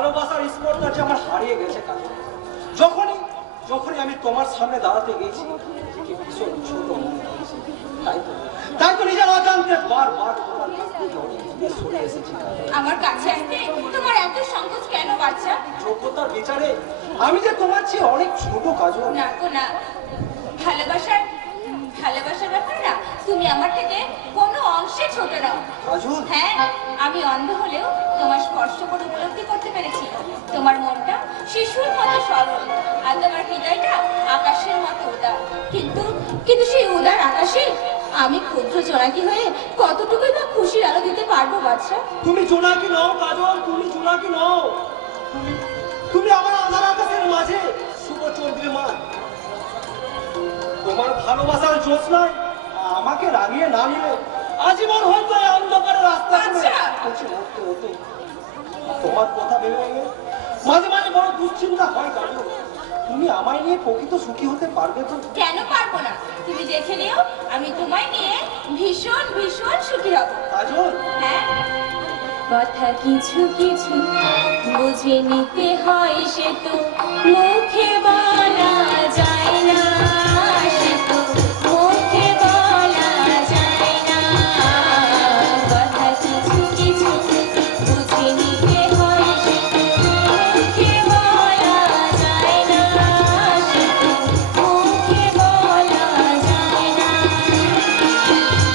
ভালোবাসার স্পর্শটা যে আমার হারিয়ে গেছে কাজল। যখনই যখনই আমি তোমার সামনে দাঁড়াতে গেছি নিজেকে ভীষণ ছোট মনে হয়েছে। তাই তো নিজের অজান্তে বারবার তোমার কাছ থেকে অনেক দূরে সরে এসেছি। আমার কাছে আসতে তোমার এত সংকোচ কেন বাচ্চা? যোগ্যতার বিচারে আমি যে তোমার চেয়ে অনেক ছোট কাজল। না গো না, ভালোবাসার ব্যাপার না, তুমি আমার থেকে কোনো অংশে ছোট নাও কাজল। হ্যাঁ, আমি অন্ধ হলেও তোমার স্পর্শ করে উপলব্ধি করতে পেরেছি। তোমার মনটা শিশুর মতো সরল আর তোমার হৃদয়টা আকাশের মতো উদার। কিন্তু কিন্তু সেই উদার আকাশে আমি ক্ষুদ্র জোনাকি হয়ে কতটুকুই বা খুশির আলো দিতে পারবো বাচ্চা? তুমি জোনাকি নও কাজল, তুমি জোনাকি নও। তুমি আমার আঁধার আকাশের মাঝে শুভ চন্দ্রিমা। তোমার ভালোবাসার জ্যোৎস্নায় আমাকে রাগিয়ে না নিলে আজীবন হয়তো এই অন্ধকারের রাস্তা হতে। তোমার কথা ভেবে ভেবে মাঝে মাঝে বড় দুশ্চিন্তা হয় কাজল। তুমি আমায় নিয়ে প্রকৃত সুখী হতে পারবে তো? কেন পারবো না? তুমি দেখে নিও, আমি তোমায় নিয়ে ভীষণ ভীষণ সুখী হব কাজল। হ্যাঁ, কথা কিছু কিছু বুঝে নিতে হয়, সে তো মুখে বলা যায় না, সে তো মুখে বলা যায় না। কথা কিছু কিছু বুঝে নিতে হয়, সে তো মুখে বলা যায় না, সে তো মুখে বলা যায় না।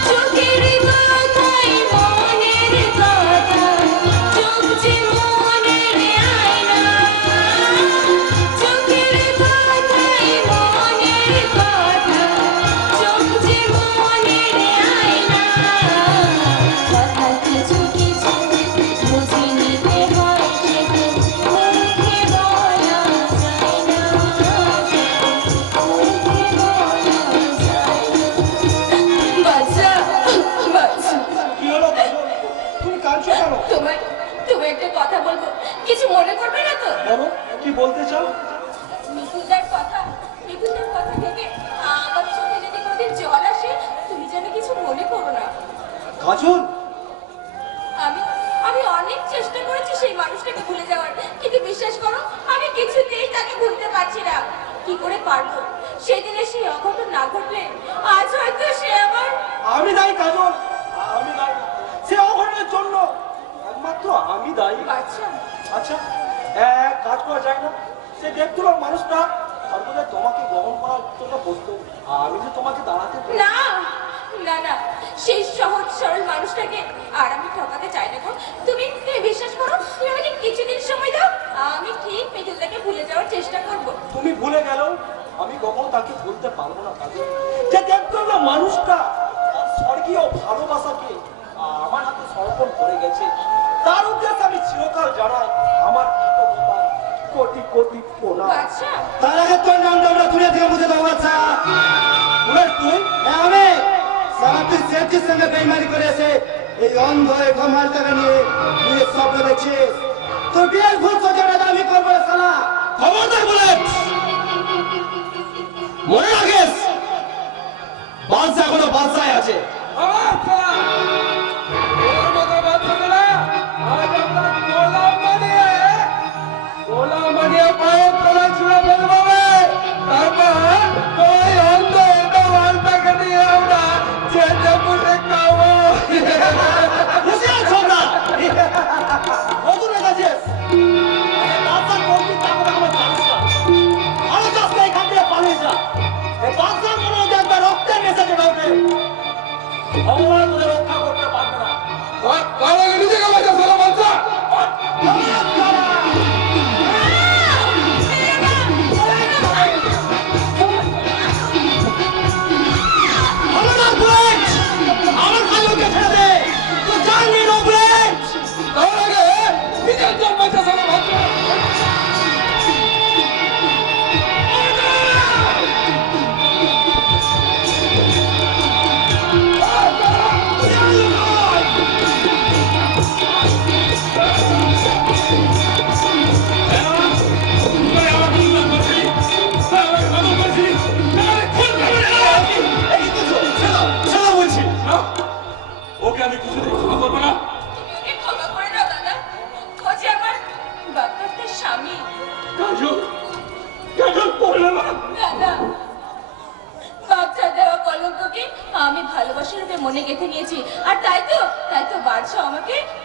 চোখের কথাই মনের কথা, চোখ যে মনের আয়না। চোখের কথাই মনের কথা, চোখ যে মনের আয়না। কথা কিছু কিছু বুঝে নিতে হয়, সে তো মুখে বলা যায় না, সে তো মুখে বলা যায় না। বাচ্চা বাচ্চা, কি হলো কাজল? তুমি কাঁদছো কেন? তুমি একটা কথা বলবো, কিছু মনে করবে না তো? বলো, কি বলতে চাও? মিঠুনদার কথা ভেবে আমার চোখে যদি কোনোদিন জল আসে, তুমি যেন কিছু মনে করো না। কাজল, আমি আমি অনেক চেষ্টা করেছি সেই মানুষটাকে ভুলে যাওয়ার, কিন্তু বিশ্বাস করো আমি কিছুতেই তাকে ভুলতে পারছি না। কি করে পারবো? সেদিনে সেই অঘটন না ঘটলে আজ হয়তো সে আমার। আমি দায়ী কাজল, আমি দায়ী। সে অঘটনের জন্য একমাত্র আমি দায়ী। আচ্ছা আচ্ছা, এক কাজ করা যায় না? সে দেখতুলার মানুষটা সর্বদা তোমাকে গ্রহণ করার জন্য প্রস্তুত। আমি যে তোমাকে দাঁড়াতে পারি। না না না, সেই সহজ সরল মানুষটাকে আর আমি ঠকাতে চাই না গো। তুমি বিশ্বাস করো, তুমি আমাকে কিছুদিন সময় দাও, আমি ঠিক মিঠুনদাকে ভুলে যাওয়ার চেষ্টা করব। তুমি ভুলে গেলেও আমি কখনো তাকে ভুলতে পারবো না কাজল। যে দেখতুলার মানুষটা তার স্বর্গীয় ভালোবাসাকে আমার হাতে সমর্পণ করে গেছে, তার উদ্দেশ্যে আমি চিরকাল জানাই আমার কৃতজ্ঞতা, কোটি কোটি প্রণাম। আচ্ছা, তার আগে তোর নামটা আমরা তুলে দিয়ে বুঝে দেবো। আচ্ছা তুই হ্যাঁ, আমি সারা তুই সেটির সঙ্গে বেইমানি করে এসে এই অন্ধ ঘমাল টাকা নিয়ে তুই স্বপ্ন দেখছিস। তোর বিয়ের ভুল সোজাটা আমি করবো না সালা। খবরদার বলে মনে রাখিস, বাদশা এখনো বাদশায় আছে। রক্তের মেসেজ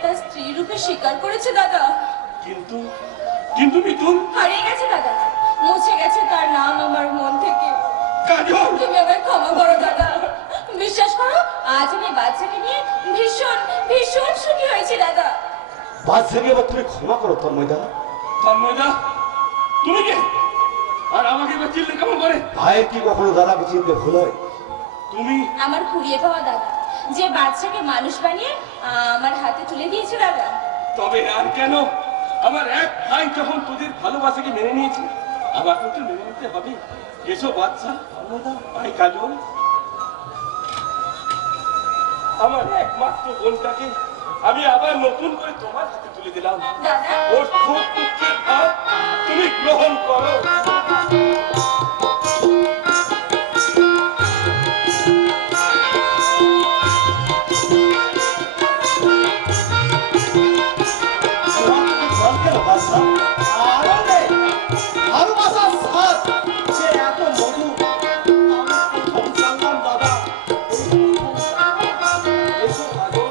তার স্ত্রী রূপে স্বীকার করেছে দাদা। কিন্তু কিন্তু মিঠুন, হারিয়ে গেছে দাদা, মুছে গেছে তার নাম আমার মন থেকে। কাজল, তুমি আমায় ক্ষমা করো দাদা। বিশ্বাস করো, আজ আমি বাচ্চাকে নিয়ে ভীষণ ভীষণ সুখী হয়েছি দাদা। বাচ্চাকে এবার তুমি ক্ষমা করো তন্ময়দা। তন্ময়দা, তুমি কে? আর আমাকে এবার চিনলে কেমন করে? ভাইয়ের কি কখনো দাদাকে চিনতে ভুল হয়? তুমি আমার কুড়িয়ে পাওয়া দাদা, যে বাচ্চাকে মানুষ বানিয়ে আমার হাতে তুলে দিয়েছে দাদা। তবে আর কেন? আমার এক ভাই যখন তোদের ভালোবাসাকে মেনে নিয়েছে, আমাকে তো মেনে নিতে হবে। এসো বাচ্চা, ভাই কাজল, আমার একমাত্র বোনটাকে আমি আবার নতুন করে তোমার হাতে তুলে দিলাম। দাদা, ওর সুখ দুঃখের ভাগ তুমি গ্রহণ করো। ভালোবাসার স্বাদ সে এত মধু আমি প্রথম জানলাম দাদা। এসো কাজল।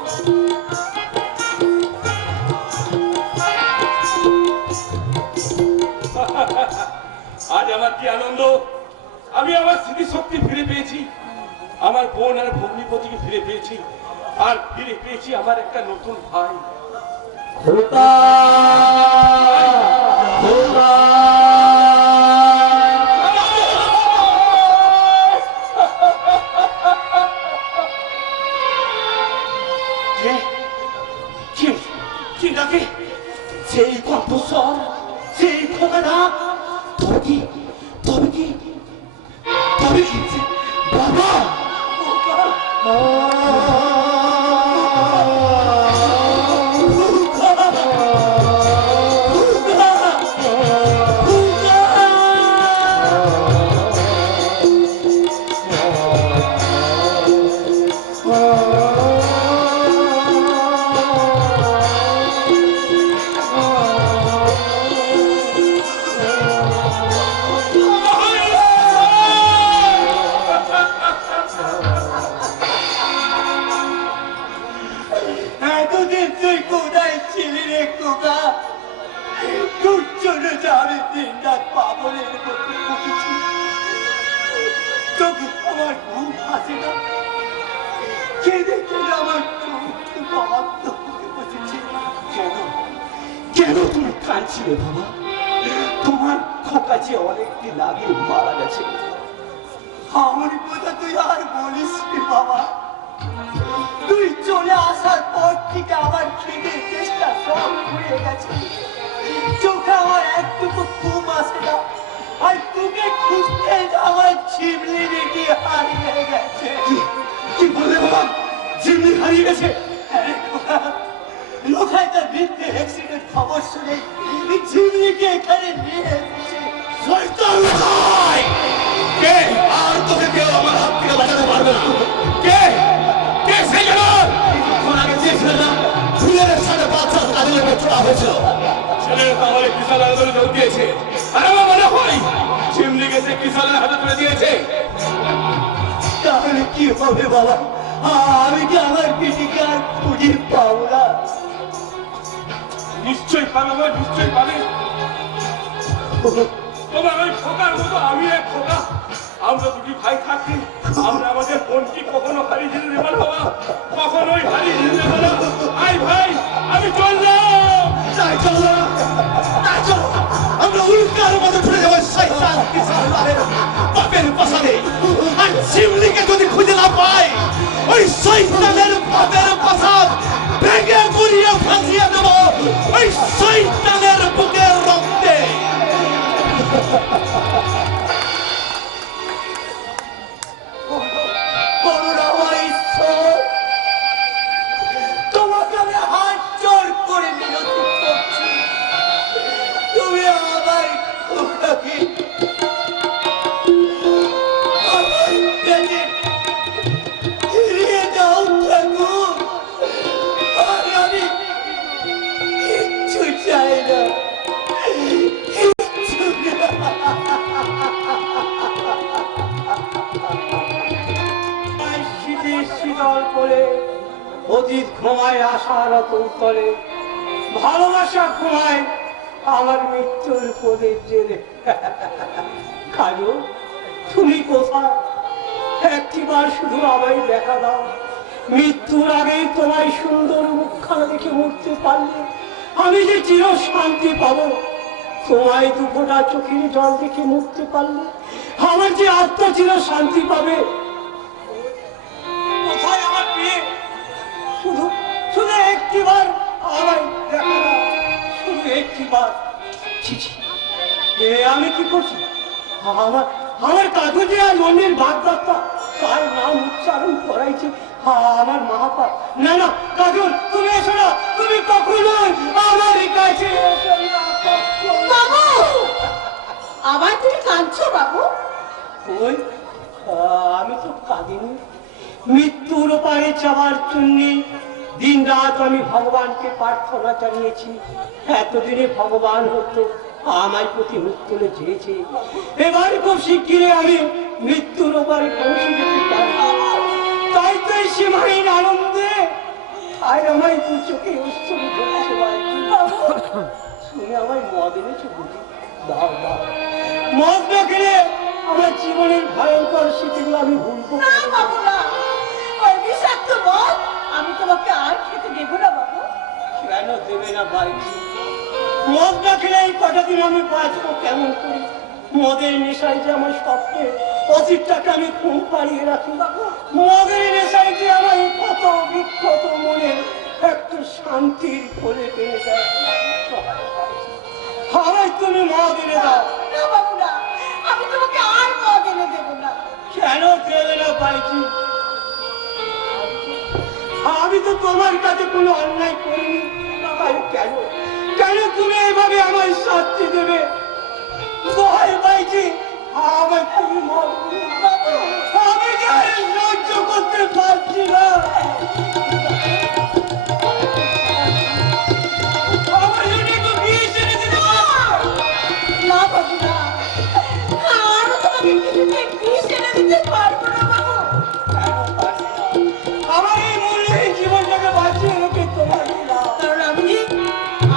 আজ আমার কি আনন্দ! আমি আমার স্মৃতিশক্তি ফিরে পেয়েছি, আমার বোন আর ভগ্নিপতিকে ফিরে পেয়েছি, আর ফিরে পেয়েছি আমার একটা নতুন ভাই। খোদা খোদা কে কে কে ডাকে? সেই কণ্ঠস্বর, সেই খোদা ডাক, তবে কি তবে কি তবে কি বাবা? এতদিন তুই কোথায় ছিলি রে খোদা? তোর জন্য যে আমি দিন রাত পাগলের মতো বকেছি, তোকে আমার ঘুম আসে না, কেঁদে কেঁদে আমার চোখ বাবাত্ম হয়ে বসেছে। কেন কেন তুমি কাঁদছিলে বাবা? তোমার খোকা যে অনেকদিন আগে মারা গেছে। আমার কথা তুই আর বলিস রে বাবা। তুই চলে আসার পর থেকে আমার খেতে চেষ্টা সব ঘুরে গেছে, চোখে আমার একটুকু ঘুম আসে না, আর তোকে খুঁজতে আমার ঝিমলি রেখে হারিয়ে গেছে। কি বলে বাবা? ঝিমলি হারিয়ে গেছে? লোকায় তার মৃত্যু অ্যাক্সিডেন্ট খবর শুনে ঝিমলিকে এখানে নিয়ে এসেছে। শয়তান লোকায়! কে? আর তোকে কেউ আমার হাত থেকে বাঁচাতে পারবে না। কে? কে সেই জানার? কিছুক্ষণ আগে যে ছেলেরা ফুলের সাথে বাচ্চা কাজলে ছোড়া হয়েছিল, ছেলের তাহলে কিষান আন্দোলনে যোগ দিয়েছে, আর আমার মনে হয় চিমনি গেছে কিষানের হাতে তুলে দিয়েছে। তাহলে কি হবে বাবা? আমি কি আমার পিটিকে আর খুঁজে পাবো না? নিশ্চয়ই পাবে বাবা, নিশ্চয়ই পাবে। তোমার ওই খোকার মতো আমি এক খোকা, আমরা দুটি ভাই থাকি, আমরা আমাদের বোনটি কখনো হারিয়ে যেতে দেবো না বাবা, কখনোই হারিয়ে যেতে দেবো না। আই ভাই, আমি চললাম। তাই চলো না, তাই চলো, আমরা উল্কার মতো ছুটে যাবো শয়তান কিষানের বাপের পাশানে। আর শিমলিকে যদি খুঁজে না পাই, ওই শয়তানের বাপের পাশান ভেঙে গুড়িয়ে ফাঁসিয়ে দেবো ওই শয়তানের বুকের রক্তে। করুণাময় ঈশ্বর, তোমাকে আমি হাত জোর করে মিনতি করছি, তুমি আমার খোকাকে আমার কাছে ফিরিয়ে দাও ঠাকুর। অতীত ঘুমায় আশার অতলে, ভালোবাসা ঘুমায় আমার মৃত্যুর কোলে জেলে। কাজল, তুমি কোথায়? একটিবার শুধু আমায় দেখা দাও। মৃত্যুর আগেই তোমায় সুন্দর মুখখানা দেখে মরতে পারলে আমি যে চির শান্তি পাবো। তোমায় দুফোঁটা চোখের জল দেখে মরতে পারলে আমার যে আত্মা চির শান্তি পাবে। কোথায় আমার প্রিয়? শুধু শুধু একটিবার আমায় দেখা দাও, শুধু একটিবার। ছি, আমি কি করছি? আমার কাগজে আর মনের বাগদত্তা তার নাম উচ্চারণ করাইছে আমার মহাপাপ। না না কাজল, তুমি এসো না, তুমি কখনোই আমার কাছে এসো না। বাবু, আবার তুমি কাঁদছো বাবু? ওই আমি তো কাঁদিনি। মৃত্যুর পারে যাওয়ার জন্য দিন রাত আমি ভগবানকে প্রার্থনা জানিয়েছি। এতদিনে ভগবান হতো আমায় প্রতি মুখ তুলে চেয়েছে। এবার খুব শিগগিরই আমি মৃত্যুর ওপারে পৌঁছে যেতে পারবো। তাই তো এই সীমাহীন আনন্দে আর আমায় দু চোখে উৎসব ধরেছে। তুমি আমায় মদ এনেছো বুঝি? দাও দাও, মদ না খেলে আমার জীবনের ভয়ঙ্কর স্মৃতিগুলো আমি ভুলবো না বাবু না, ওই বিষাক্ত মদ আমি তোমাকে আর খেতে দেবো না বাবু। কেন দেবে না বাড়িটি? মদ না খেলে এই কটা দিন আমি বাঁচবো কেমন করি? মদের নেশায় যে আমার স্বপ্নে অতীতটাকে আমি ঘুম পাড়িয়ে রাখি। মদের নেশায় যে আমার কত বিক্ষত মনে একটু শান্তির কোলে পেয়ে যায়। আমায় তুমি মদ এনে দাও। না বাবু না, আমি তোমাকে আর মদ এনে দেবো না। কেন দেবে না বাড়িটি? আমি তো তোমার কাছে কোনো অন্যায় করিনি। কেন কেন তুমি এইভাবে আমায় শাস্তি দেবে? দোহাই পাইছি আমায় তুমি মদ দিও। আমি যে আর সহ্য করতে পারছি না। আমার জন্য একটু বিয়ে ছেড়ে দিতে পারো? না বাবু না, আরো তোমাকে কিছুতে বিষ এনে দিতে পারবো না বাবু। আমার এই মূল্যহীন জীবনটাকে বাঁচিয়ে রেখে তোমার কি লাভ? কারণ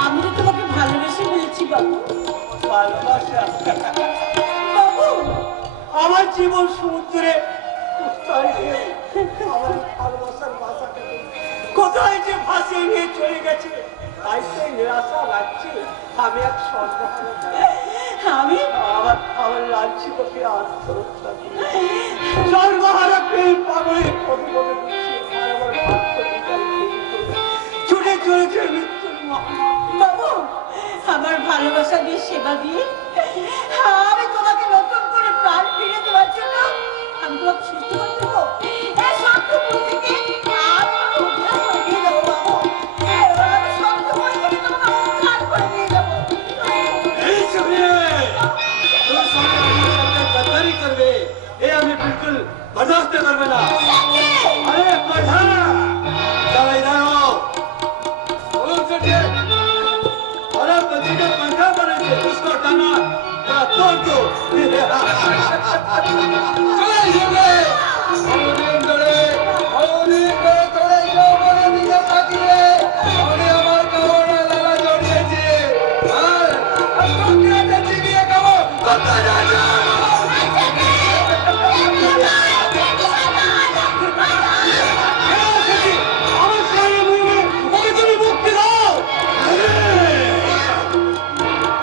আমি তো তোমাকে ভালোবেসে ফেলেছি বাবু। ভালোবাসা বাবু, আমার জীবন সমুদ্রে তলিয়ে আমার ভালোবাসার বাসাটাকে কোথায় যে ভাসিয়ে নিয়ে চলে গেছে। তাই সেই নিরাশা লাগছে আমি এক সর্বহারা। আমি আমার লাঞ্ছিতকে আত্মহত্যা করি। সর্বহারা প্রেম পাগলে পদে পদে ঘুরছে আর আমার ভাগ্য বিকারী দেরি করে ছুটে চলেছে মৃত্যুর মহামারী। বাবু, আমার ভালোবাসা দিয়ে সেবা দিয়ে আমি তোমাকে নতুন করে প্রাণ ফিরে দেওয়ার জন্য আমি তোমাকে সুস্থ করে দেবো। এই শক্তপুর থেকে আমি উদ্ধার করে নিয়ে যাবো বাবু। এবার আমি শক্তপুর থেকে তোমাকে উদ্ধার করে নিয়ে যাবো। এই ছবিয়ে তোর সঙ্গে আমার সাথে গদ্দারি করবে এ আমি বিলকুল বরদাস্ত করবে না। अरे पठान चल इधर आओ। बोलो सेठे, अरे बच्ची का पंखा बने थे उसको हटाना जरा तोड़ दो। चले चले अवनीन दौड़े जो बोले दिया ताकिए अवनी हमार कहोना लाला जोड़िए थे और उसको क्या चची दिए कहो बता जा जा।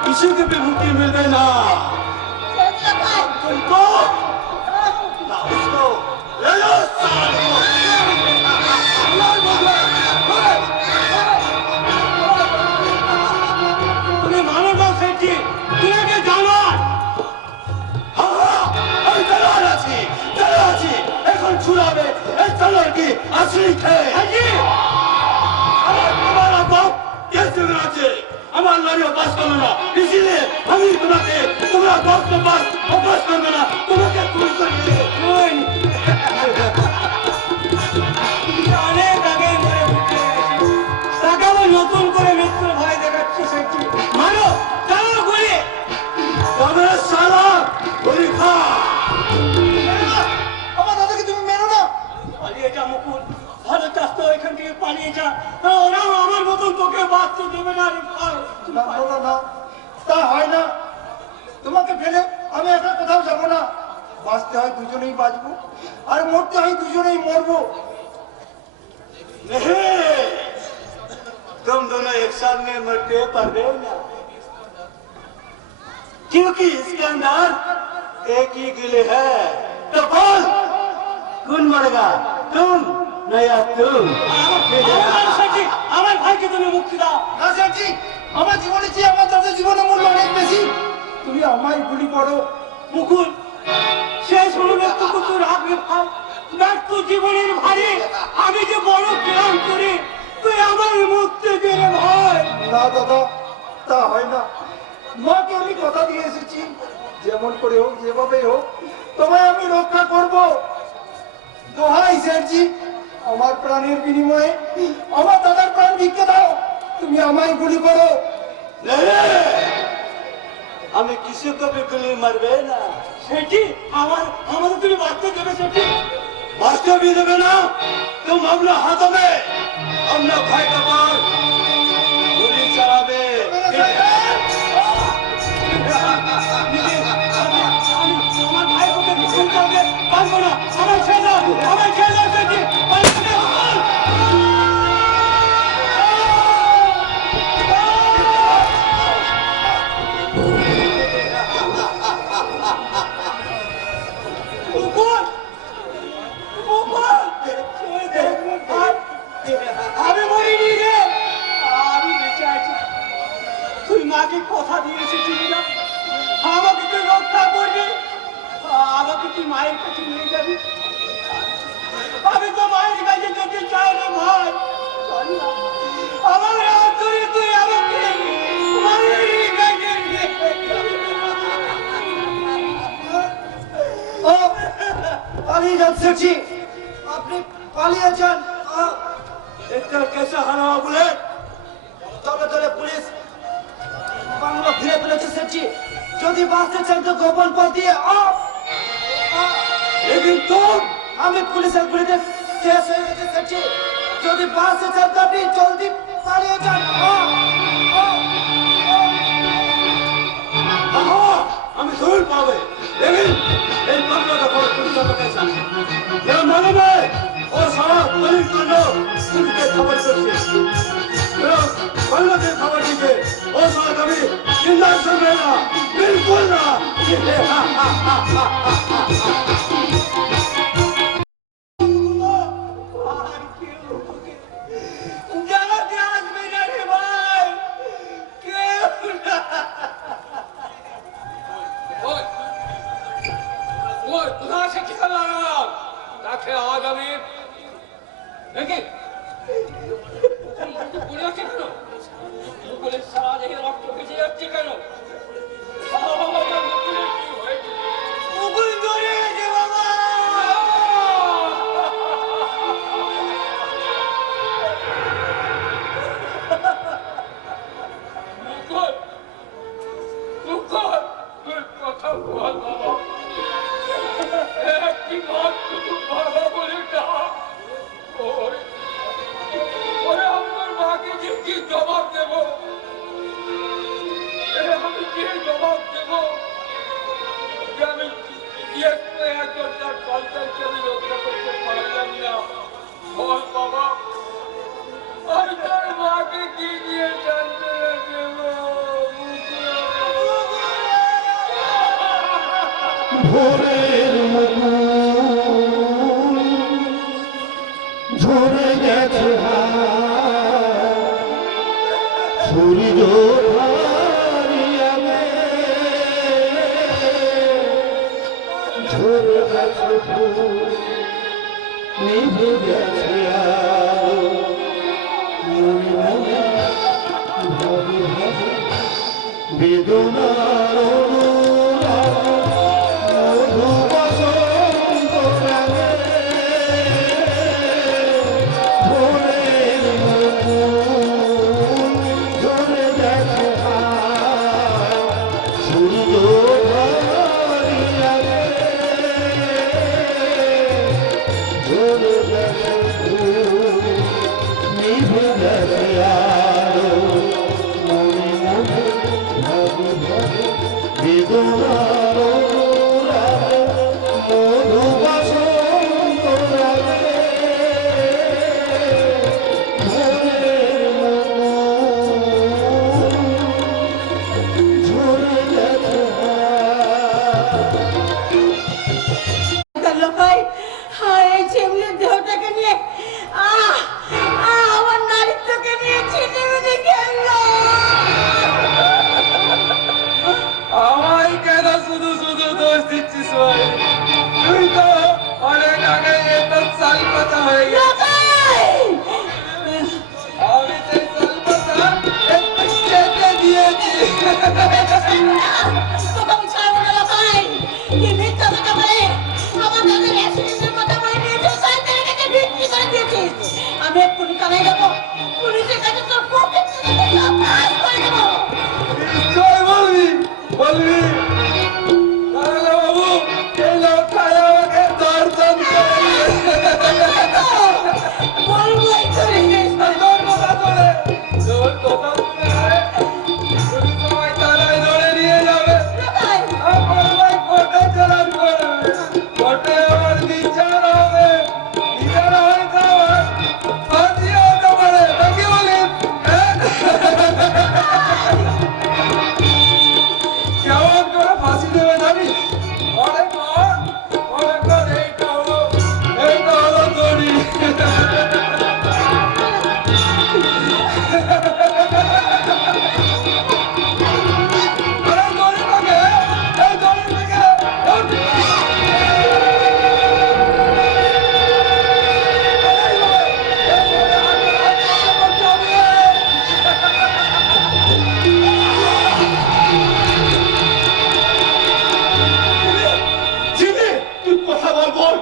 किसी को भी मुक्ति मिल गई ना तुमको ना उसको ले लो साल तुम्हें मानो ना सेठ जी तुम्हें के जानवर हाँ আমি তলোয়ার আছি এখন ছুড়াবে এই তলোয়ার কি আসলি খেয়ে আমার তোমার বাপ कैसे আছে আমার লড়িও পাস করবে না ইসিলিয়ে আমি তোমাকে তোমরা বাপকে পাস অপাস করবে না তোমাকে তুই করবে অনেক আগে মরে উঠে তাকে আবার নতুন করে মৃত্যুর ভয় দেখাচ্ছে সেটি মানো চালো গুলি তবে সালা গুলি খা আমার দাদাকে তুমি মেরো না পালিয়ে যা মুকুল ভালো চাষ তো এখান থেকে পালিয়ে যা, ওরাও আমার মতন তোকে বাঁচতে দেবে না রে ভাই। না দাদা না, তা হয় না। তোমাকে ফেলে আমি একা কোথাও যাবো না। বাঁচতে হয় দুজনেই বাঁচবো, আর মরতে হয় দুজনেই মরবো। तुम दोनों एक साथ में मरते पड़े ना, क्योंकि इसके अंदर एक ही दिल है। तो बोल, कौन मरेगा, तुम नया तुम? আমার ভাইকে তুমি মুক্তি দাও। না স্যারজি, আমার জীবনে চেয়ে আমার দাদার জীবনে মূল্য অনেক বেশি। তুমি আমায় গুলি করো। মুকুল, শেষ হলো ব্যক্তিত্ব তোর আগে ভাই, ব্যর্থ জীবনের ভারে আমি যে বড় প্ল্যান করি, তুই আমার মুক্তি দে রে ভাই। না দাদা, তা হয় না। মাকে আমি কথা দিয়ে এসেছি, যেমন করে হোক যেভাবে হোক তোমায় আমি রক্ষা করব। দোহাই স্যারজি, আমার প্রাণের বিনিময়ে আমার দাদার প্রাণ ভিক্ষে দাও। তুমি আমায় গুলি করো। আমি किसी को भी गुली মারবে না। সেটি আমাদের তুমি বাঁচতে দেবে? সেটি বাঁচতে भी দেবে না। तुम अपने हाथों में अपना भाई का पार गुली चलाবে। আমার ভাই ওকে গুলি করবে, পারবো না। আমার ছেড়ে দাও, আমার ছেড়ে দাও সেটি, পারবো না। আমি মরিনি রে, আমি বেঁচে আছি। তুই মাকে কথা দিয়ে এসেছিলি না, আমাকে তুই রক্ষা করবি, আমাকে তুই মায়ের কাছে নিয়ে যাবি। আমি তো মায়ের কাছে যেতে চাই না ভাই। আমার হাত ধরে তুই আমাকে মায়ের কাছে নিয়ে যাবি। ও পালিয়ে যান স্যারজি, আপনি পালিয়ে যান। এটা কেসে হারাও বলে তবে তবে পুলিশ বাংলা ফিরে ফেলেছে স্যারজি। যদি বাঁচতে চান তো গোপন পথ দিয়ে लेकिन तुम আমি পুলিশের গুলিতে শেষ হয়ে গেছে স্যারজি। যদি বাঁচতে চান তো আপনি জলদি পালিয়ে যান। আমি জরুর পাবে, लेकिन এই মামলাটা বড় পুলিশের কাছে আছে। যারা মানবে ও সারা পুলিশ জন্য পুলিশকে খবর করছে, বাংলাদেশ খবর দিকে ও সারা কবি চিন্তা করবে না, বিলকুল না। জানাতে আসবে না রে ভাই, কেউ না। ওই কোথায় আছে ঠিকানা লাগালাম, তাকে আজ আমি দেখি পড়ে আছে কেন, মুকুলের সারা দেহে রক্ত ভেসে যাচ্ছে কেন? মুকুলের কি হয়েছে? মুকুল ধরে গেছে বাবা। মুকুল, মুকুল, তুই কথা বল বাবা, একটি মাস শুধু বাবা বলে ডাক। ওরে ওরে আমার মাকে যে কি জবাব দেব, আমি কি জবাব দেব যে আমি একজন তার সন্তানকে আমি রক্ষা করতে পারলাম না? বল বাবা, আমি তার মাকে কি দিয়ে জানতে দেব? ভোরের মুকুল ঝরে গেছে সূর্য হারিয়ে ঝরে গেছে ফুল নিভে গেছে আলো মনে মনে ভাবে ভাবে বেদনার আলো মনে মনে ভাবি ভাবি বেদনালো রাগে মধু বসন্ত রাগে ভোরের মন ঝরে গেছে লোকাই এই ছেলের দেহটাকে নিয়ে আমার নারীত্বকে নিয়ে ছিনিমিনি খেললো। আমায় কেন শুধু শুধু দোষ দিচ্ছিস ভাই? তুই তো অনেক আগে এটা চাল পাতা হয়ে গেছে। আমি সেই চাল পাতা একটু কেটে দিয়েছি। তোকে আমি ছাড়বো না লোকাই। কি মিথ্যা কথা বলে আমার দাদার অ্যাক্সিডেন্টের কথা বলে নিয়েছিস, সাইকেলের কাছে বিক্রি করে দিয়েছিস। আমি এক্ষুনি থানায় যাবো, পুলিশের কাছে তোর পক্ষে সব কাজ করে দেবো। নিশ্চয় বলবি, বলবি। তাহলে বাবু এই লোকটাই আমাকে দর্শন করে দিয়েছে। বলবোই করে। তোর কথা শুনে, তোর কথা শুনে পুলিশ আমায় থানায় ধরে নিয়ে যাবে। লোকাই, আমায় কোর্টে চালান করবে। কোর্টে আমার বিচার হবে। বিচার হয়তো আমার ফাঁসি হতে পারে। নাকি বলিস? হ্যাঁ? কেমন করে ফাঁসি দেবে জানিস? অনেক এইটা হলো দড়ি। আরে দড়িটাকে, এই দড়িটাকে, জিমি তুই কথা বল বল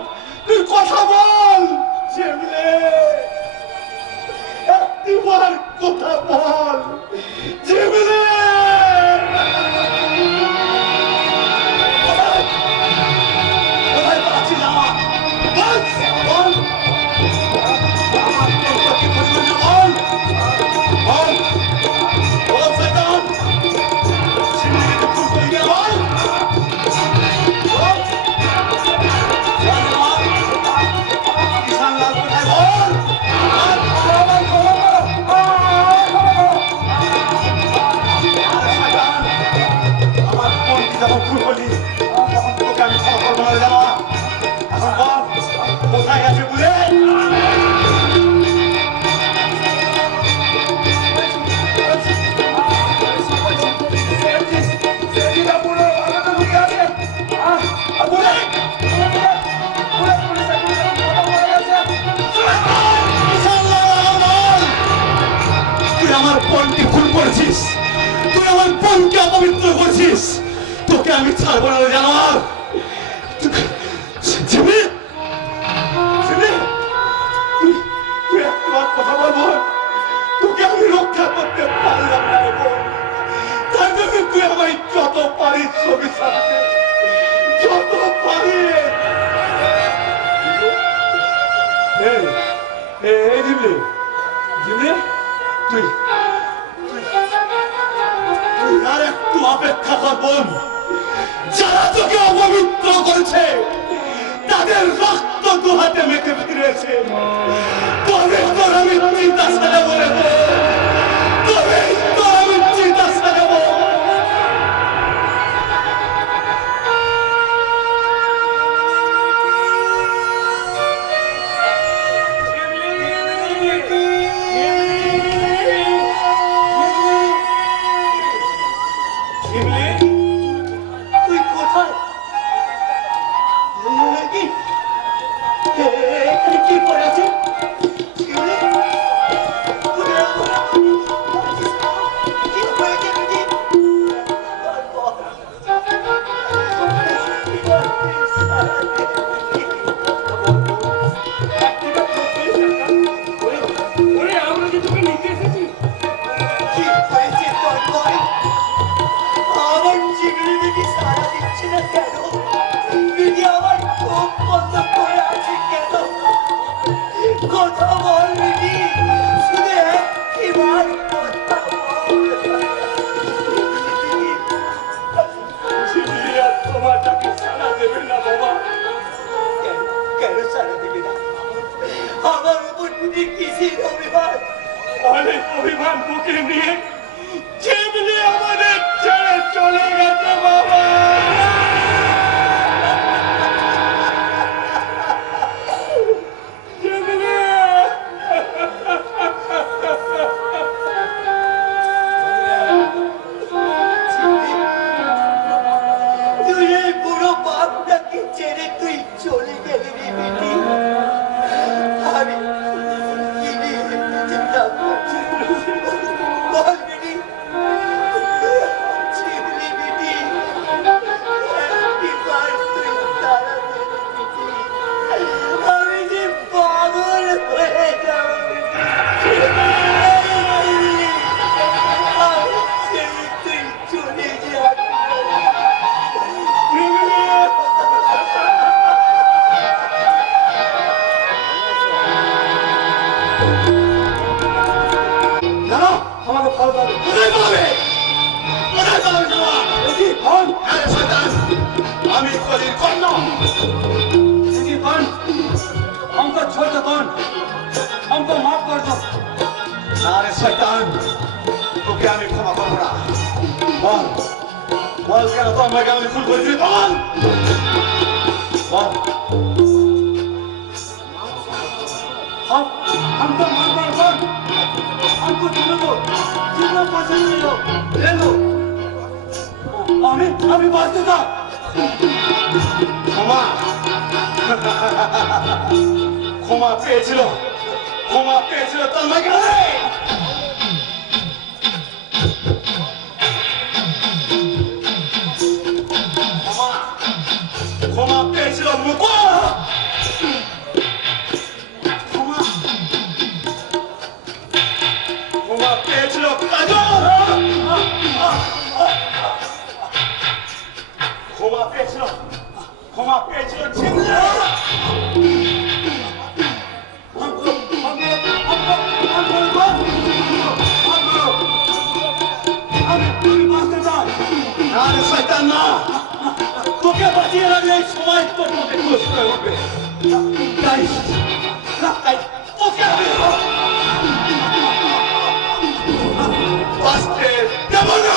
তুই কথা বল জিমলে একটিবার কথা বল জিমলে কোথায় পাচ্ছিস আমার বল বল আমার তোর কি করবি না বল বল বল শয়তান জিমলে তুই খুন করে বল বল কিষান লাল কোথায় বল আমার ক্ষমা করো। আমার বোনকে যখন খুন করলি তখন তোকে আমি ক্ষমা করবো না জামা এখন বল কোথায় গেছে বলে সেদিনা পুরো আলাদা লুকিয়ে আছে। বলে কিষান লাল বল তুই আমার বোনকে খুন করেছিস তুই আমার বোনকে অপবিত্র করেছিস তোকে আমি ছাড়বো না জানোয়ার জিমি জিমি তুই একবার কথা বলবো তোকে আমি রক্ষা করতে পারলাম না রে বোন তার জন্য তুই আমায় যত পারিস ছবি ছাড়তে যত পারিস এই জিমি জিমি তুই তুই আর একটু অপেক্ষা কর বোন যারা তোকে অপবিত্র করেছে তাদের রক্ত দু হাতে মেখে ফিরেছে তবে তোর আমি চিন্তা সাজাবো রে বোন। তবে তোর আমি চিন্তা সাজাবো তুই কোথায় এখানে কি করে আছে তুই অভিমান বুকে নিয়ে যেমনি আমাদের ছেড়ে চলে গেছে বাবা। তুই এই বুড়ো বাপটাকে ছেড়ে তুই চলে গেলি রে বেটি। আমি কি নিয়ে চিন্তা করছি বল বেটি। ছিলি বেটি, একবার তুই তারা দে রে বেটি। আমি যে পাগল হয়ে যাব বেটি। আমি ছেড়ে তুই চলে যাবি। জানো আমাকে ভালো পাবে কোথায় পাবে, কোথায় পাবে জানো? এটি কোন শয়তান? আমি কলির কন্যা। এটি কোন? हमको छोड़ दो कौन, हमको माफ कर दो। আরে শয়তান, তোকে আমি ক্ষমা করবো না। বল বল কেন তো আমাকে আমি ভুল করেছি, বল বল। हमको माफ कर कौन, हमको छोड़ दो, जितना पसंद लो ले लो। আমি বাঁচতে না। ক্ষমা ক্ষমা পেয়েছিল, ক্ষমা পেয়েছিল তন্ময়কে। ক্ষমা ক্ষমা পেয়েছিল মুকুল। ক্ষমা ক্ষমা পেয়েছিল কাজল। ক্ষমা পেয়েছিল, ক্ষমা পেয়েছিল ঝিমলা। আরে শয়তান না, তোকে বাঁচিয়ে রাখলে এই সময় তোর মধ্যে দোষ হয়ে উঠবে। তাই তাই তোকে আমি বাঁচতে দেব না।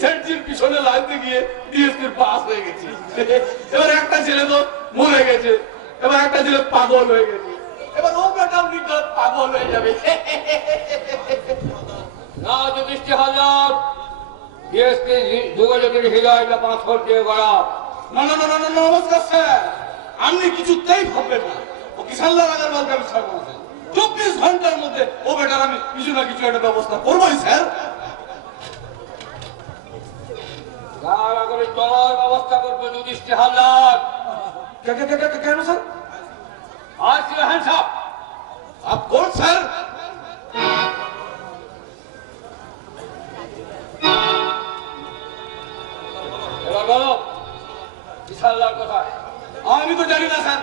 সেন্ট্রির পিছনে লাগতে গিয়ে ডিএসপির পাস হয়ে গেছে। এবার একটা ছেলে তো মরে গেছে, এবার একটা ছেলে পাগল হয়ে গেছে, এবার ও বেটাও নির্ঘাত পাগল হয়ে যাবে। না যুধিষ্ঠি হাজার, ডিএসপি যোগাযোগের হৃদয়টা পাথর দিয়ে গড়া। না না না না না, নমস্কার স্যার, আপনি কিছুতেই ভাববেন না ও কিষানলাল আগরওয়ালকে আমি ছাড়বো না স্যার। 24 ঘন্টার মধ্যে ও বেটার আমি কিছু না কিছু একটা ব্যবস্থা করবোই স্যার। তার আগে চলার ব্যবস্থা করবে যুধিষ্ঠি হাজার। কেন স্যার? আজ হ্যান্ডস আপ। Of course sir. এবার বলো বিশাল্লার কোথায়? আমি তো জানি না স্যার।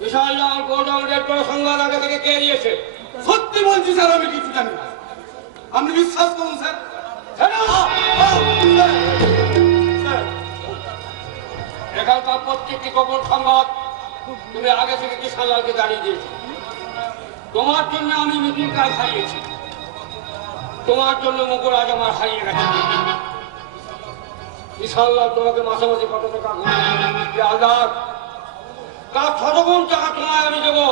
বিশাল্লাল গোডাউন রেড করে সংবাদ আগে থেকে কে দিয়েছে? সত্যি বলছি স্যার, আমি কিছু জানি না। আপনি বিশ্বাস করুন স্যার। এখানকার প্রত্যেকটি গোপন সংবাদ তুমি আগে থেকে কিষানলালকে জানিয়ে দিয়েছো। তোমার জন্য আমি মিটিং কাজ হারিয়েছি, তোমার জন্য মুকুল আজ আমার হারিয়ে গেছে। কিষানলাল তোমাকে মাসে মাসে কত টাকা আজাদ, তার 6 গুণ টাকা তোমায় আমি দেবো।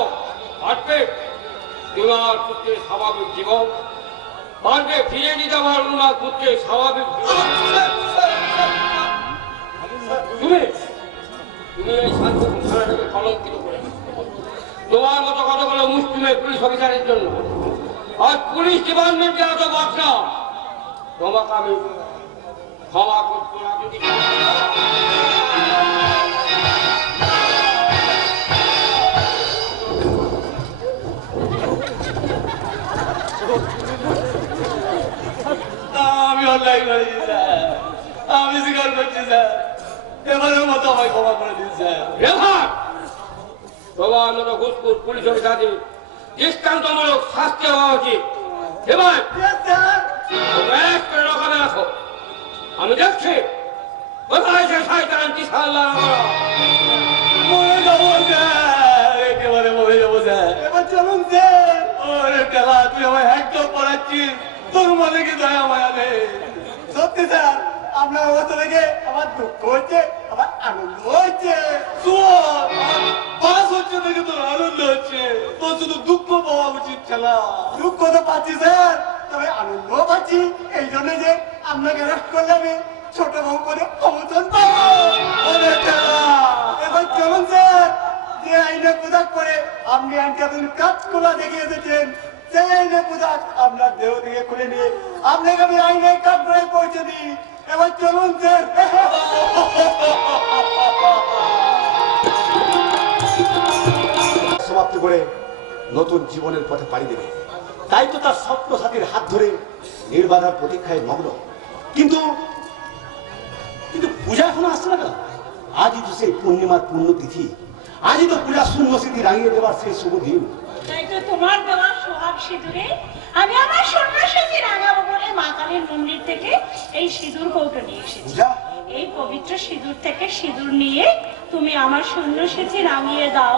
পারবে তোমার পুত্রের স্বাভাবিক জীবন, পারবে ফিরে দিতে পারবো না পুত্রের স্বাভাবিক জীবন। তুমি তুমি এই শান্ত সংসারটাকে কলঙ্কিত করে তোমার মতো কতগুলো মুসলিমের পুলিশ অফিসারের জন্য আর পুলিশ ডিপার্টমেন্টে এত বদনাম, তোমাকে আমি ক্ষমা করবো না। যদি আমি অন্যায় করেছি স্যার, আমি স্বীকার করছি স্যার। এবারের মতো আমায় ক্ষমা করে দিন স্যার। রেভার তোমার মতো ঘুষখোর পুলিশ অফিসারদের দৃষ্টান্তমূলক শাস্তি হওয়া উচিত। এবার স্যার রাখো, আমি দেখছি কোথায় সে শয়তান কি সাল্লাহ? মরে যাবো স্যার, একেবারে মরে যাবো স্যার। এবার চলুন স্যার। ওরে টেলা, তুই আমায় একদম পড়াচ্ছিস, তোর মনে কি দয়া মায়া নেই? সত্যি স্যার, আপনার অবস্থা দেখে আমার দুঃখ হচ্ছে, আমার আনন্দ হচ্ছে। পাস হচ্ছে দেখে তোর আনন্দ হচ্ছে, তোর শুধু দুঃখ পাওয়া উচিত ছিল। দুঃখ তো পাচ্ছি স্যার, তবে আনন্দ পাচ্ছি এই জন্য যে আপনাকে অ্যারেস্ট করলে আমি ছোট বউ করে অবদান পাবো। ওরে টেলা, এবার চলুন স্যার, যে আইনে পোশাক পরে আপনি আইনকানুন কাজগুলো দেখিয়ে এসেছেন, সেই আইনে পোশাক আপনার দেহ থেকে খুলে নিয়ে আপনাকে আমি আইনে কাজ করে পৌঁছে দিই। এবার চলুন স্যার। সমাপ্তি করে নতুন জীবনের পথে পাড়ি দেবে, তাই তো তার স্বপ্ন সাথীর হাত ধরে নির্বাধার প্রতীক্ষায় মগ্ন। কিন্তু কিন্তু পূজা এখনো আসছে না কেন? আজই তো সেই পূর্ণিমার পুণ্যতিথি, আজই তো পূজা শূন্য স্মৃতি রাঙিয়ে দেবার সেই শুভ দিন। তাই তো তোমার দেওয়া সোহাগ সিঁদুরে আমি আমার সন্ন্যাসী রাঙাবো বলে মা কালীর মন্দির থেকে এই সিঁদুর কৌটো নিয়ে এসেছি। পূজা, এই পবিত্র সিঁদুর থেকে সিঁদুর নিয়ে তুমি আমার সন্ন্যাসী রাঙিয়ে দাও,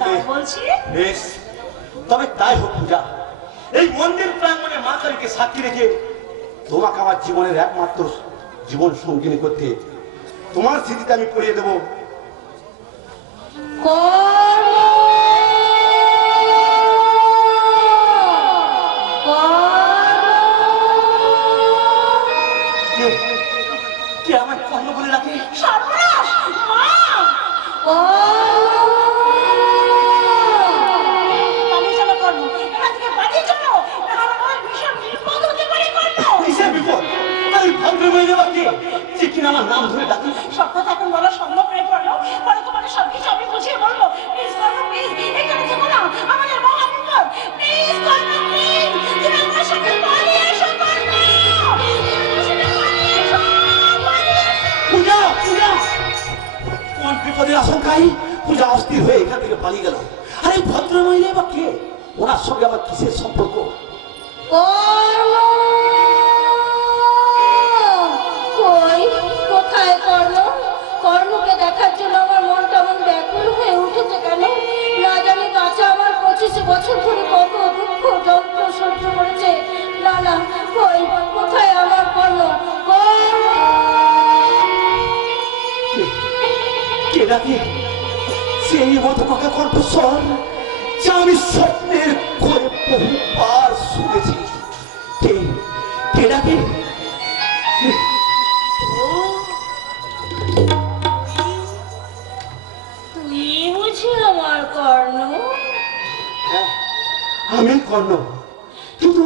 তাই বলছি। বেশ, তবে তাই হোক পূজা। এই মন্দির প্রাঙ্গণে মা কালীকে সাক্ষী রেখে তোমাকে আমার জীবনের একমাত্র জীবন সঙ্গিনী করতে তোমার স্মৃতিতে আমি পড়িয়ে দেবো কর্ম কে আমার কর্ণ বলে রাখে। সর্বনাশ! মা! পালিয়ে চলো কর্ণ, এখান থেকে পালিয়ে চলো, নাহলে আমার ভীষণ বিপদ হতে পারে কর্ণ। কিসের বিপদ? আমি ভদ্র হয়ে যাবো কে, যে কিনা আমার নাম ধরে ডাকি। সব কথা এখন বলা সম্ভব হয়ে পড়লো, পরে তোমাকে সবকিছু আমি বুঝিয়ে বলবো। প্লিজ কর্ণ, প্লিজ এখানে থেকো না, আমাদের মহা বিপদ। প্লিজ কর্ণ, প্লিজ তুমি আমার সাথে পালিয়ে এসো কর্ণ, তুমি আমার সাথে পালিয়ে এসো, পালিয়ে এসো। পূজা, পূজা, কোন বিপদের আশঙ্কায় পূজা অস্থির হয়ে এখান থেকে পালিয়ে গেল। আরে ভদ্র মহিলা বা কে? ওনার সঙ্গে আবার কিসের সম্পর্ক? কর্ম কই, কোথায় কর্ণ? কর্ণকে দেখার জন্য আমার মনটা এমন ব্যাকুল হয়ে উঠেছে কেন? না জানি কাছে আমার 25 বছর ধরে কত দুঃখ যন্ত্র সহ্য করেছে। না না, কই, কোথায় আমার কর্ণ? কর্ণ! কে ডাকে? সেই মধুমাখা কণ্ঠস্বর যা আমি স্বপ্নের করে বহুবার শুনেছি। কে কে ডাকে? তুই বুঝি আমার কর্ণ? হ্যাঁ, আমি কর্ণ, কিন্তু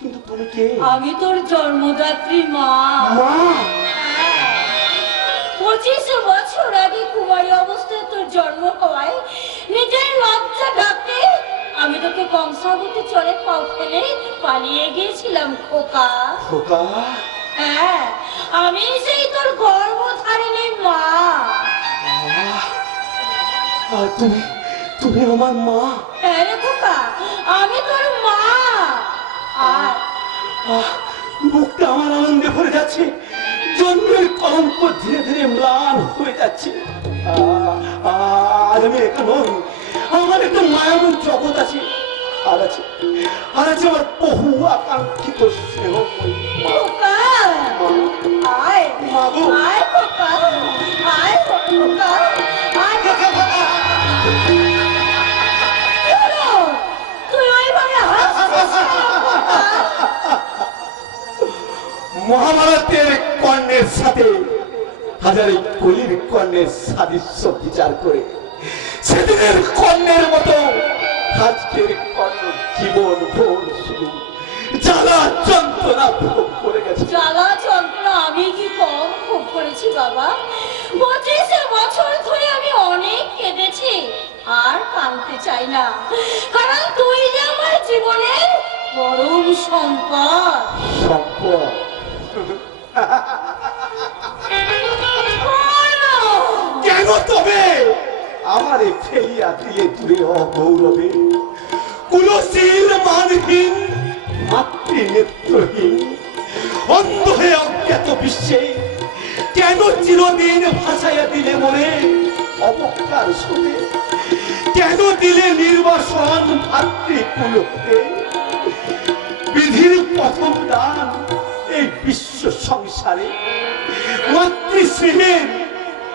কিন্তু তুমি কে? আমি তোর জন্মদাত্রী মা। মা? 25 বছর আগে কুমারী অবস্থায় তোর জন্ম হওয়ায় নিজের লজ্জা ঢাকতে আমি তোকে কংসাবতী চরে পাও ফেলে পালিয়ে গিয়েছিলাম খোকা। খোকা? হ্যাঁ, আমি সেই তোর গর্ভধারিণী মা। আর তুমি তুমি আমার মা? হ্যাঁ রে খোকা, আমি তোর মা। আর মুখটা আমার আনন্দে ভরে যাচ্ছে, জন্মের কলঙ্ক ধীরে ধীরে ম্লান হয়ে যাচ্ছে। আর আমি একা নই, আমার একটা মায়াবন জগৎ আছে, আর আছে আমার বহু আকাঙ্ক্ষিত স্নেহ। খোকা, আয় মাগো, আয় খোকা, আয় খোকা, আয় খোকা। তুই ওইভাবে হাসছিস কেন খোকা? মহাভারতের কর্ণের সাথে হাজারে কলির কর্ণের সাদৃশ্য বিচার করে সেদিনের কর্ণের মতো আজকের কর্ণ জীবন ভোর শুধু জ্বালা যন্ত্রণা ভোগ করে গেছে। জ্বালা যন্ত্রণা আমি কি কম ভোগ করেছি বাবা? 25 বছর ধরে আমি অনেক কেঁদেছি, আর কাঁদতে চাই না, কারণ তুই যে আমার জীবনের পরম সম্পদ। সম্পদ? কেন তবে আমারে ফেলিয়া দিলে দূরে অগৌরবে, কুলশীল মানহীন মাতৃ নেত্রহীন অন্ধ হয়ে অজ্ঞাত বিশ্বে কেন চিরদিন ভাসাইয়া দিলে মনে অপকার শোনে? কেন দিলে নির্বাসন ভাতৃকুলতে? বিধির প্রথম দান এই বিশ্ব সংসারে মাতৃস্নেহের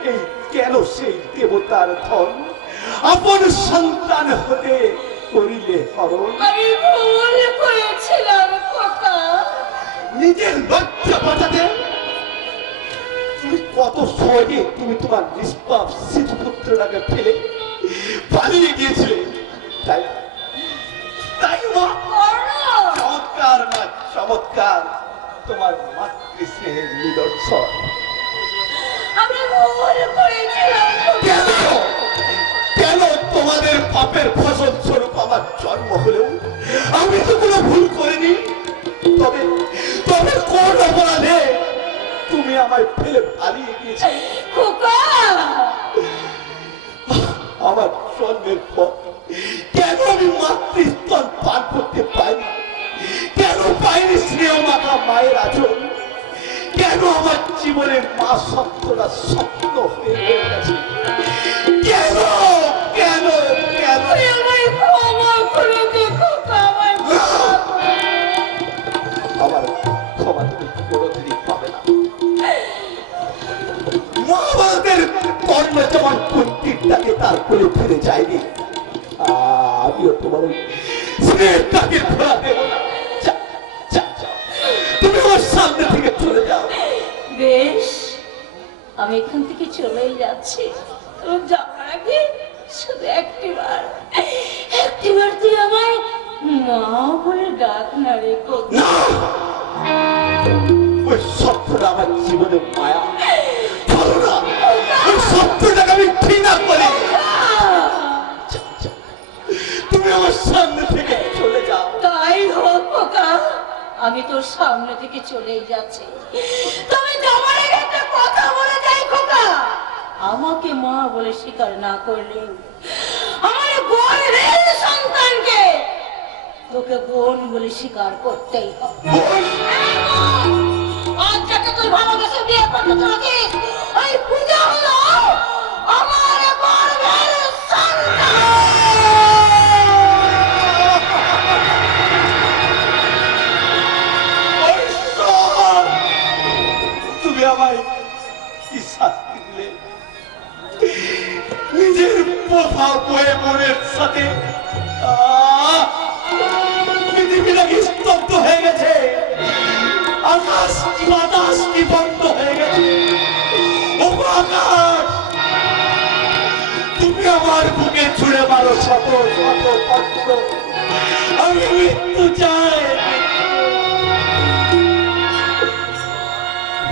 এই কেন সেই দেবতার ধন আপন সন্তান হতে করিলে হরণ? আমি ভুল করেছিলাম খোকা। নিজের লজ্জা বাঁচাতে তুমি কত সহজে তুমি তোমার নিষ্পাপ শিশুপুত্রটাকে ফেলে পালিয়ে গিয়েছিলে, তাই না? তাই মা, চমৎকার মা, চমৎকার তোমার মাতৃস্নেহের নিদর্শন। আমি ভুল করেছিলাম কেন কেন তোমাদের পাপের ফসল স্বরূপ আমার জন্ম হলেও আমি তো কোনো ভুল করিনি। তবে তবে কোন অপরাধে তুমি আমায় ফেলে পালিয়ে গিয়েছিলে? খোকা। আমার জন্মের পর কেন আমি মাতৃস্তন পান করতে পাইনি? কেন পাইনি স্নেহ মাখা মায়ের আচরণ? কেন আমার জীবনের মা শব্দটা স্বপ্ন হয়ে গেছে? কেন কেন কেন? আমায় ক্ষমা করে দে খোকা, আমায় ক্ষমা করে দে। আমার ক্ষমা তুমি কোনোদিনই পাবে না। মহাভারতের কর্ণ যেমন কুন্তির ডাকে তার কোলে ফিরে যায়নি, আমিও তোমার ওই স্নেহের ডাকে ফেরা দেব না। যাও, যাও, যাও। তুমি আমার সামনে থেকে চলে যাও। বেশ, আমি এখান থেকে চলেই যাচ্ছি। তবে যাওয়ার আগে শুধু একটিবার তুই আমায় মা বলে ডাক না রে খোকা। না, ওই শব্দটা আমার জীবনে মায়া, ভালো না। ওই শব্দটাকে আমি ঘৃণা করি। যাও, যাও। তুমি আমার সামনে থেকে চলে যাও। তাই হোক খোকা, আমি তোর সামনে থেকে চলেই যাচ্ছি। তবে যাওয়ার আগে একটা কথা বলে যাই খোকা, আমাকে মা বলে স্বীকার না করলে আমার বোনের সন্তানকে তোকে বোন বলে স্বীকার করতেই হবে। আজ যাকে তুই ভালোবেসে বিয়ে করতে চলেছিস, ওই পূজা হলো আমার বোনের সন্তান। তুমি আমায় কি শাস্তি দিলে? নিজের পোষা বয়ে বোনের সাথে পৃথিবীটা কি স্তব্ধ হয়ে গেছে, আকাশ কি বাতাস কি বন্ধ হয়ে গেছে। ও আকাশ, তুমি আমার বুকে ছুঁড়ে মারো শত শত পত্র, আমি মৃত্যু চাই।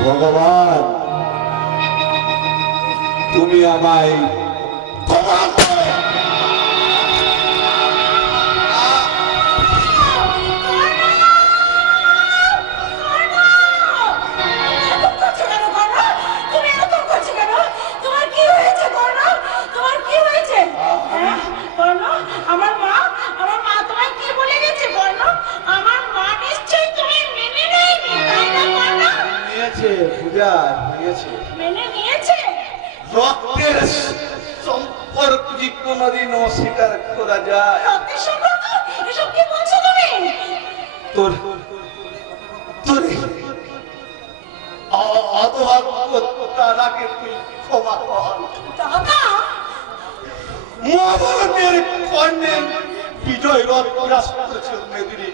ভগবান, তুমি আমায় ক্ষমা করো। নিয়েছে পূজা, নিয়েছে। রক্তের সম্পর্ক যে কোনদিন অস্বীকার করা যায়? তোর তোর অতভাগ্যতাকে তুই ক্ষমা কর। মহাভারতের কর্ণের বিজয় রথ গ্রাস করেছিল মেদিনী,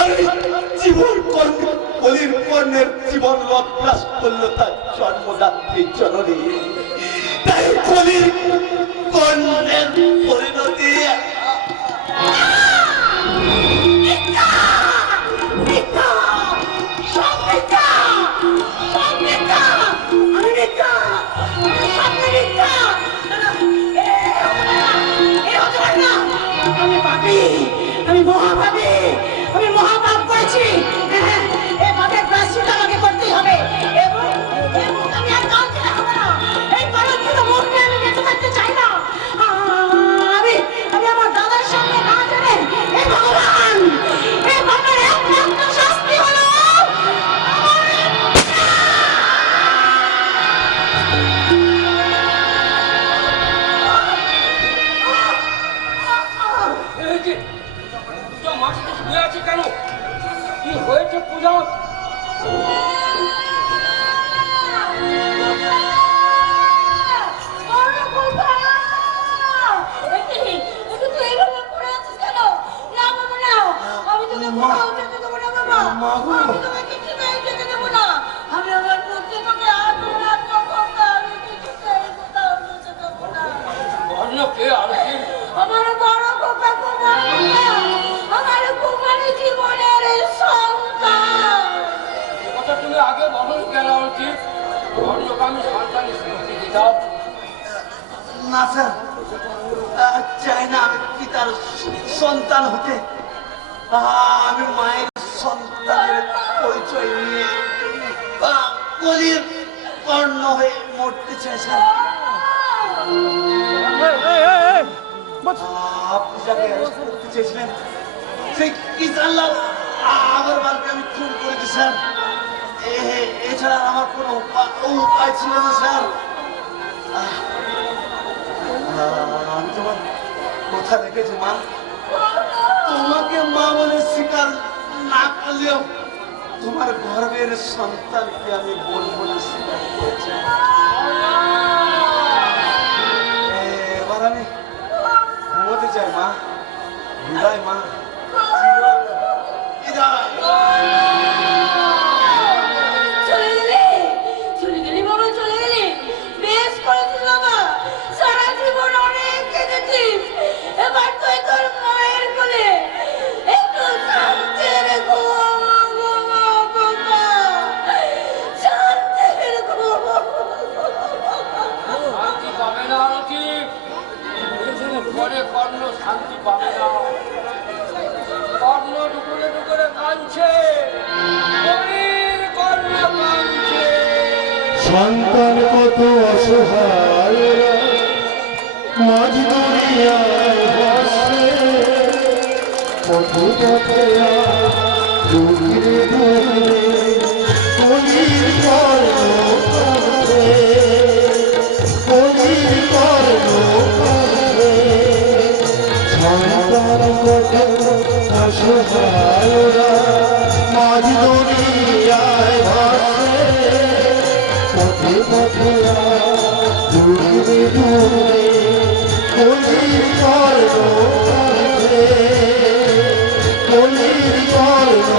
আর জীবন কর্ণ কলির কর্ণের জীবন রথ গ্রাস করলো তার জন্মদাত্রী জননী। তাই কলির কর্ণের পরিণতি আমি মহাভাবী, আমি মহাপাপ করেছি। এই পাপের প্রায়শ্চিত্ত আমাকে করতেই হবে এবং আমি আর কাউকে হবে না। এই কলঙ্কিত মুখ নিয়ে আমি বেঁচে থাকতে চাই না। আমি স্বপ্ন কে আরতি? আমার বড় খোকা কুমার আমার কুমারী জীবনের সন্তান। কথা তুমি আগে বহন কেন আরতি? আমি সন্তান স্বীকৃতি দাও। না স্যার, চাই না আমি পিতার সন্তান হতে। আমি মায়ের সন্তানের পরিচয় নিয়ে কলির কর্ণ হয়ে মরতে চাই স্যার। আপনি যাকে অ্যারেস্ট করতে চেয়েছিলেন সেই কিষানলাল আগরওয়ালকে আমি খুন করেছি স্যার। এছাড়া আমার কোনো উপায় ছিল না স্যার। আমি তোমার কথা রেখেছি মা। তোমাকে মা বলে স্বীকার না করলেও তোমার গর্বের সন্তানকে আমি বোন বলে স্বীকার করেছি। এবার আমি ঘুমোতে চাই মা। বিদায় মা, বিদায়। চলে গেলি বাবা, চলে গেলি। বেশ করেছিস বাবা, সারা জীবন অনেক কেঁদেছিস। এবার তুই তোর মায়ের কোলে একটু শান্তির ঘুম বাবা, শান্তির ঘুম। শান্তি পাবে না আরতি, ঘরে কর্ণ শান্তি পাবে না। কর্ণ ডুকুরে ডুকুরে কাঁদছে, কবির কর্ণ কাঁদছে। সন্তান কত অসহায় মাঝ দরিয়ায় ভাসে, পথে পথে দূরে দূরে কলির কর্ণ কাঁদছে, কলির কর্ণ কাঁদছে। সন্তান কত অসহায় মাঝ দরিয়ায় ভাসে, পথে পথে দূরে দূরে কলির কর্ণ কাঁদছে, কলির কর্ণ